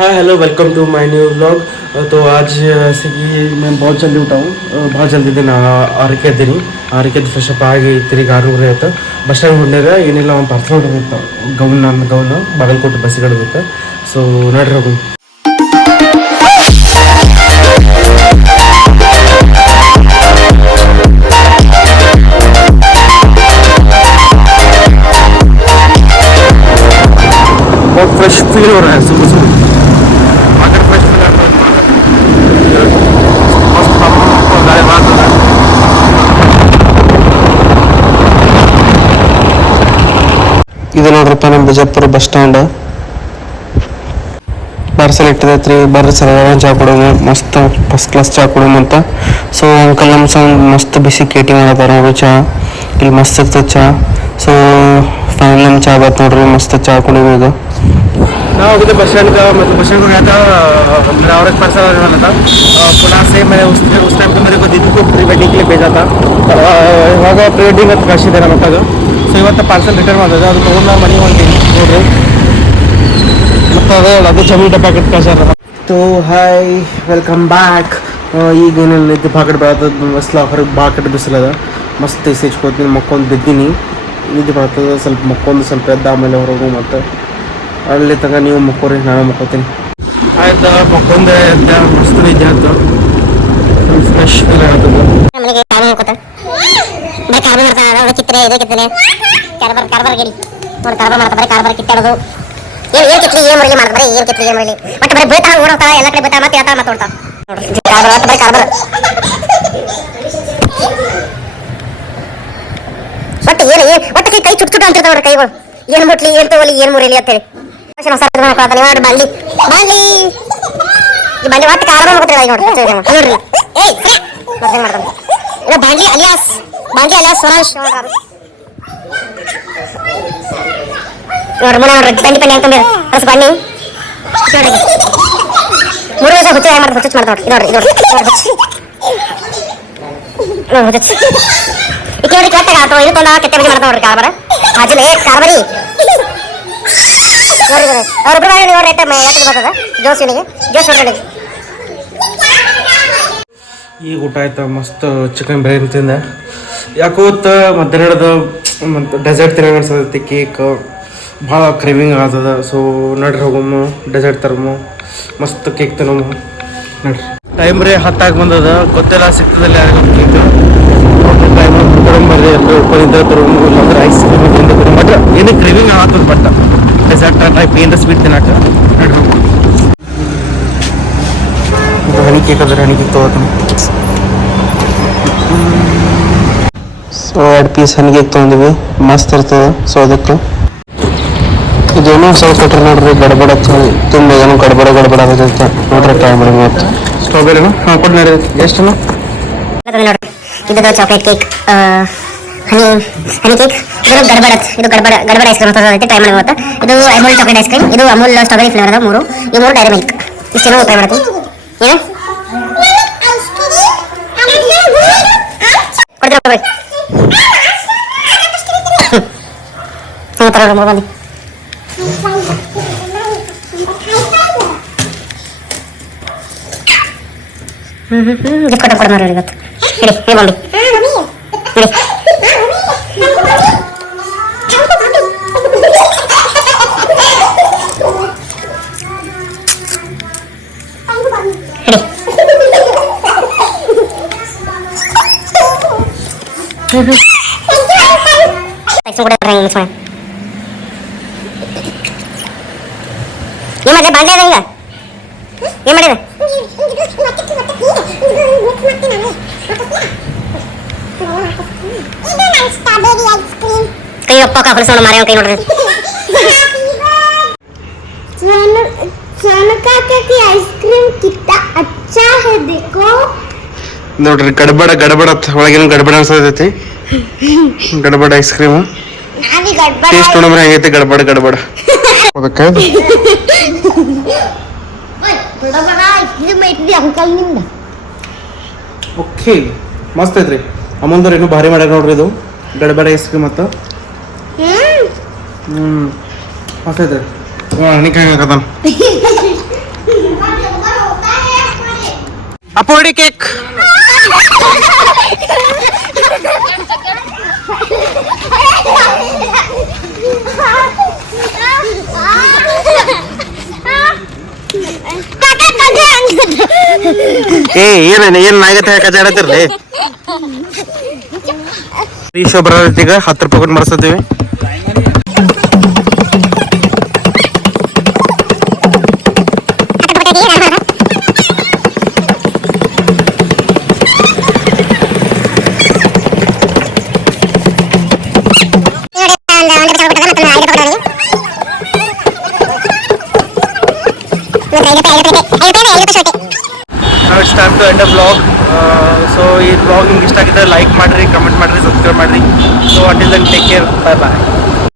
Hi hello welcome to my new vlog. तो आज ऐसे कि मैं बहुत जल्दी उठा हूँ, बहुत जल्दी दिन ಆರಕ್ಕೆ ಫ್ರೆಶ್ ಅಪ್ ಆಗಿ ತಿರುಗಿ 6:30 ಆಯ್ತು. ಬಸ್ ಸ್ಟ್ಯಾಂಡ್ ಹೊಂದಿದೆ. ಏನಿಲ್ಲ ಒಂದು ಪಾರ್ಸಲ್ ಹೊಡೆದಿತ್ತು, ನನ್ನ ಗೌನು ಬಾಗಲಕೋಟೆ ಬಸ್ಸಿಗೆ ಹೊಡೆದಿತ್ತು. ಸೊ ನೋಡ್ರಿ ಹೋಗಿ. बहुत फ्रेश फील हो रहा है सुबह सुबह. अगर फ्रेश फील आता है मस्त गाड़ी बात हो रहा है. ಇದು ನೋಡ್ರಪ್ಪ ನಮ್ಮ ಬಿಜಾಪುರ ಬಸ್ ಸ್ಟ್ಯಾಂಡ್. ಪಾರ್ಸಲ್ ಇಟ್ಟದೈತ್ರಿ, ಬರ್ರಿ ಸರ್ ಚಹಾ ಕೊಡೋದು, ಮಸ್ತ್ ಫಸ್ಟ್ ಕ್ಲಾಸ್ ಚಹಾ ಕೊಡೋದು ಅಂತ. ಸೊ ಅಂಕಲ್ ನಮ್ಮ ಸೌಂಡ್ ಮಸ್ತ್ ಬಿಸಿ ಕೇಟಿ ಮಾಡತ್ತಾರ ನೋಡ್ರಿ. ಚಹಾ ಇಲ್ಲಿ ಮಸ್ತ್ ಇರ್ತದೆ ಚಹಾ. ಸೊ ಫೈನಲ್ ನಮ್ಮ ಚಹಾ ಬಾತ್ ನೋಡ್ರಿ, ಮಸ್ತ್ ಚಹಾ ಕುಡಿಬೋದು. ना उधर बस स्टैंड का मतलब बस स्टैंड को गया था, मेरा और एक पार्सल आने वाला था पुणे से. मैंने उस टाइम तो मेरे को दीदी को प्री वेडिंग के लिए भेजा था. ಇವಾಗ ಪ್ರೀ ವೆಡ್ಡಿಂಗ್ ಅಂತ ಕಳಿಸಿದ್ದಾರೆ ಮತ್ತಾಗ. ಸೊ ಇವತ್ತು ಪಾರ್ಸಲ್ ರಿಟರ್ನ್ ಮಾಡಿದೆ, ಅದು ತೊಗೊಂಡು ಮನೆ ಹೊಂಟೀನಿ ನೋಡ್ರಿ. ಮತ್ತು ಅದು ಚಮೀಟ ಪ್ಯಾಕೆಟ್ ಕಳ್ಸ್ಯಾರ. तो ಹಾಯ್ ವೆಲ್ಕಮ್ ಬ್ಯಾಕ್. ಈಗ ಏನೇನು ನಿದ್ದೆ ಪಾಕೆಟ್ ಬರ್ತದೆ ಮಸ್ಲ ಹೊರಗೆ ಬಾಕೆಟ್ ಬಿಸಿಲದ. ಮಸ್ತ್ ಇಸ್ಕೋತೀನಿ, ಮಕ್ಕೊಂದು ಬಿದ್ದೀನಿ. ನಿದ್ದೆ ಬರ್ತದೆ, ಸ್ವಲ್ಪ ಮಕ್ಕೊಂದು ಸ್ವಲ್ಪ ಎದ್ದ ಆಮೇಲೆ ಹೊರಗು. ಮತ್ತು ಅಲ್ಲಿ ತನಕ ನೀವು ಮಕ್ಕೋರಿ, ನಾನು ಮಕ್ಕೋತೀನಿ. ಆಯ್ತು, ಮಕ್ಕೊಂದೆ ಎದ್ದ, ಮಸ್ತ್ ನಿದ್ದೆ ಆಯ್ತು, ಫ್ರೆಶ್ ಫೀಲ್ ಆಗ್ತದೆ. ಕೈ ಚುಟ್ ಚುಟ್ ಅಂತಿರ್ತಾವ್ರಿ ಕೈಗಳು. ಏನ್ ಮುಟ್ಲಿ, ಏನ್ ತಗೋಲಿ, ಏನ್ ಮುರಿಲಿ ಅಂತೇಳಿ ಬಾಂಡ್ಲಿ ಬಾಂಡ್ಲಿ ಬಾಂಡ್ಲಿ ಒಟ್ಟು ಕಾರ ಮಾಡ್ಕೊತೀವಿ ನೋಡ್ರಿ. ನೋಡ್ರಿ ಮಾಡ್ತಾನೆ ಇಲ್ಲ ಬಾಂಡ್ಲಿ ಅಲಿಯಾಸ್ ಸ್ವರಾಜ್ ನೋಡ್ರಿ. ಮುನ್ನ ನೋಡ್ರಿ ಬಂಡಿ ಪಂಡಿ ಅಂತಂದ್ರೆ ಹೊಸ ಬನ್ನಿ ನೋಡ್ರಿ. 3 ದಿವಸ ಹುಚ್ಚು ಹುಚ್ಚು ಮಾಡ್ತಾ ನೋಡ್ರಿ. ನೋಡ್ರಿ ಹುಚ್ಚು ಈಗ ನೋಡಿ ಕೆಟ್ಟ ಆಟೋ ಇದು ತೊಂದ ಕೆಟ್ಟ ಬಜೆ ಮಾಡ್ತಾ ನೋಡ್ರಿ. ಕಾರ್ಬಾರ ಹಾಜಿಲೆ ಕಾರ್ಬಾರಿ ನೋಡ್ರಿ. ಅವ್ರೊಬ್ರು ನೋಡ್ರಿ ಬರ್ತದ ಜೋಶಿನಿಗೆ ನೋಡ್ರಿ. ಈಗ ಊಟ ಆಯ್ತಾ, ಮಸ್ತ್ ಚಿಕನ್ ಬಿರಿಯಾನಿ ತಿಂದೆ. ಯಾಕೋ ಮಧ್ಯಾಹ್ನದ ಮತ್ತು ಡೆಸರ್ಟ್ ತಿನ್ನೋ ಅನ್ಸತೈತಿ. ಕೇಕ್ ಭಾಳ ಕ್ರೇವಿಂಗ್ ಆಗ್ತದ. ಸೊ ನೋಡ್ರಿ ಹೋಗಮ್ಮ ಡೆಸರ್ಟ್ ತರಮು, ಮಸ್ತ್ ಕೇಕ್ ತಿನ್ನೋಮು ನೋಡ್ರಿ. ಟೈಮ್ ರೀ 10 ಬಂದದ, ಗೊತ್ತಿಲ್ಲ ಸಿಗ್ತದಲ್ಲಿ ಯಾರಿಗೊಂದು ಕೇಕ್. ಟೈಮ್ ತೊಗೊಂಬರ್ರಿ, ಎಲ್ಲರೂ ಉಪ್ಪಿನಿಂದ ತರೋಮು, ಇಲ್ಲಾಂದ್ರೆ ಐಸ್ ಕ್ರೀಮ್ ತಿಂದ ತರೋ. ಬಟ್ ಏನಕ್ಕೆ ಕ್ರೇವಿಂಗ್ ಆಗ್ತದೆ, ಬಟ್ ಡೆಸರ್ಟ್ ಟೈಪ್ ಏನಾರ ಸ್ವೀಟ್ ತಿನ್ನಕ ನೋಡ್ರಿ ಹೋಗು. ಇದು ಹನಿ ಕೇಕ್ ಅದ, ಹನಿ ಕೇಕ್ ತೊಗೋತೀನಿ. ಸೊ 2 ಪೀಸ್ ಹನಿ ಕೇಕ್ ತೊಗೊಂಡಿವಿ, ಮಸ್ತ್ ಇರ್ತದೆ. ಸೊ ಅದಕ್ಕೆ ಇದೇನೋ ಸ್ವಲ್ಪ ಕೊಟ್ಟರೆ ನೋಡ್ರಿ, ಗಡ್ಬಡ ತುಂಬ ಏನೋ ಗಡ್ಬಡ ಆಗತೈತೆ ನೋಡ್ರಿ. ಟ್ರೈ ಮಾಡಿ. ಮತ್ತು ಸ್ಟ್ರಾಬೆರಿನ ಹಾಂ ಕೊಟ್ಟು ನೋಡಿ. ಎಷ್ಟು ನೋಡ್ರಿ, ಇದು ಚಾಕ್ಲೇಟ್ ಕೇಕ್, ಹನಿ ಕೇಕ್, ಇದು ಗಡ್ಬಡ ಐಸ್ ಕ್ರೀಮ್ ಐತೆ. ಟ್ರೈ ಮಾಡಿ. ಮತ್ತು ಇದು ಅಮೂಲ್ ಚಾಕ್ಲೇಟ್ ಐಸ್ ಕ್ರೀಮ್, ಇದು ಅಮೂಲ್ ಸ್ಟ್ರಾಬೆರಿ ಫ್ಲೇವರ್ ಅದ. 3 ಡೈರಿ ಮಿಲ್ಕ್. ಇಷ್ಟೇನೋ ಟ್ರೈ ಮಾಡ್ತೀನಿ. ಏನು ಕೊಡ್ತೀರ ಬಂದು ಗಿಫ್ಟ್ ಕೊಡ ನೋಡಿ ಇವತ್ತು. ಹೇಳಿ ಹೇ ಬಂದು ಹೇಳಿ. ಏನ್ ಮಾಡಿದೆ ಬಾಂಡೆ ಅದ ಈಗ? ಏನ್ ಮಾಡಿದೆ? ಕೈ ಒಪ್ಪ ಕಳಿಸೋಣ ಮಾರ್ಯಾವ ಕೈ ನೋಡ್ರಿ. आइसक्रीम कितना अच्छा है देखो ನೋಡ್ರಿ. ಗಡ್ಬಡ ಒಳಗೇನು ಗಡ್ಬಡ ಅನ್ಸತೈತಿ. ಗಡ್ಬಡ ಐಸ್ ಕ್ರೀಮ್ ಟೇಸ್ಟ್ ನೋಡ್ರಿ ಹೆಂಗೈತಿ. ಗಡ್ಬಡ ಓಕೆ ಮಸ್ತ್ ಐತ್ರಿ. ಅಮ್ಮಂದವ್ರು ಇನ್ನೂ ಭಾರಿ ಮಾಡ್ಯಾರ ನೋಡ್ರಿ. ಇದು ಗಡ್ಬಡ ಐಸ್ ಕ್ರೀಮ್ ಮತ್ತು ಮಸ್ತ್ ಐತ್ರಿ. ಹಣಿಕಾಯಿ ಹಾಕತಾನ ಅಪ್ಪೋಡಿ ಕೇಕ್. ಏನ್ ನಾಗತ್ತೆ ಕಚಾಡತಿರ್ಲಿ. ಈ ಶೋ ಬರೋದೈತಿ ಈಗ 10 ರೂಪಾಯಿ ಕೊಟ್ಟು ಮಾಡಿಸ್ತೀವಿ. It's time to end a vlog. So ಈ vlog ನಿಮ್ಗೆ ಇಷ್ಟ ಆಗಿದ್ರೆ ಲೈಕ್ ಮಾಡಿರಿ, ಕಮೆಂಟ್ ಮಾಡಿರಿ, ಸಬ್ಸ್ಕ್ರೈಬ್ ಮಾಡಿರಿ. So until then take care, bye bye.